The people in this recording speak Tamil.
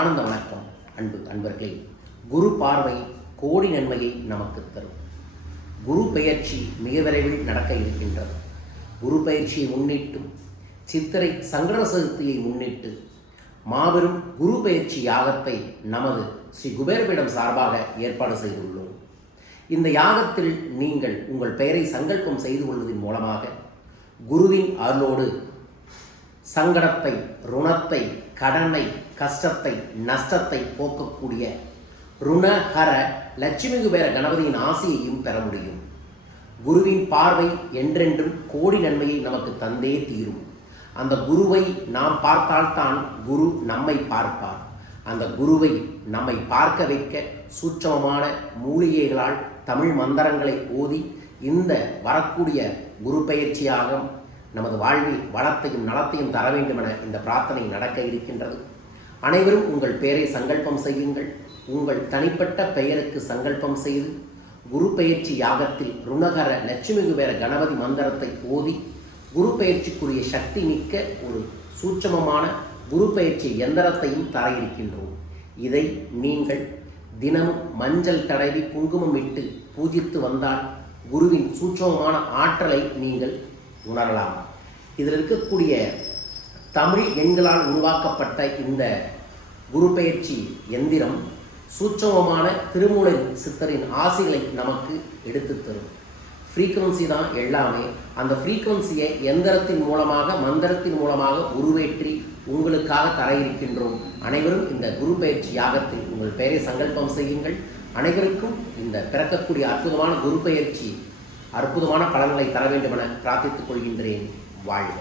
ஆனந்த வணக்கம். அன்பர்களே, குரு பார்வை கோடி நன்மையை நமக்கு தரும். குரு பெயர்ச்சி மிக விரைவில் நடக்க இருக்கின்றது. குரு பயிற்சியை முன்னிட்டு, சித்திரை சங்கட சதுர்த்தியை முன்னிட்டு மாபெரும் குரு பயிற்சி யாகத்தை நமது ஸ்ரீ குபேரபீடம் சார்பாக ஏற்பாடு செய்துள்ளோம். இந்த யாகத்தில் நீங்கள் உங்கள் பெயரை சங்கல்பம் செய்து கொள்வதன் மூலமாக குருவின் அருளோடு சங்கடத்தை, ருணத்தை, கடனை, கஷ்டத்தை, நஷ்டத்தை போக்கக்கூடிய ருணஹர லட்சுமி குபேர கணபதியின் ஆசியையும் பெற முடியும். குருவின் பார்வை என்றென்றும் கோடி நன்மையை நமக்கு தந்தே தீரும். அந்த குருவை நாம் பார்த்தால்தான் குரு நம்மை பார்ப்பார். அந்த குருவை நம்மை பார்க்க வைக்க சூட்சமமான மூலிகைகளால் தமிழ் மந்திரங்களை ஓதி இந்த வரக்கூடிய குரு பயிற்சியாக நமது வாழ்வில் வளத்தையும் நலத்தையும் தர வேண்டுமென இந்த பிரார்த்தனை நடக்க இருக்கின்றது. அனைவரும் உங்கள் பெயரை சங்கல்பம் செய்யுங்கள். உங்கள் தனிப்பட்ட பெயருக்கு சங்கல்பம் செய்து குரு பயிற்சி யாகத்தில் ருணகர லட்சுமி குபேர கணபதி மந்திரத்தை ஓதி குரு பயிற்சிக்குரிய சக்தி மிக்க ஒரு சூட்சமமான குரு பயிற்சி எந்திரத்தையும் தர இருக்கின்றோம். இதை நீங்கள் தினமும் மஞ்சள் தடவி குங்குமம் இட்டு பூஜித்து வந்தால் குருவின் சூட்சமமான ஆற்றலை நீங்கள் உணரலாம். இதில் இருக்கக்கூடிய தமிழ் எண்களால் உருவாக்கப்பட்ட இந்த குரு பயிற்சி எந்திரம் சூட்சமமான திருமூலை சித்தரின் ஆசைகளை நமக்கு எடுத்து தரும். ஃப்ரீக்குவன்சி தான் எல்லாமே. அந்த ஃப்ரீக்குவன்சியை எந்திரத்தின் மூலமாக, மந்திரத்தின் மூலமாக உருவேற்றி உங்களுக்காக தர இருக்கின்றோம். அனைவரும் இந்த குரு பயிற்சி யாகத்தில் உங்கள் பெயரை சங்கல்பம் செய்யுங்கள். அனைவருக்கும் இந்த பிறக்கக்கூடிய அற்புதமான குரு பயிற்சி அற்புதமான பலன்களை தர வேண்டுமென பிரார்த்தித்துக் கொள்கின்றேன். வாழ்க.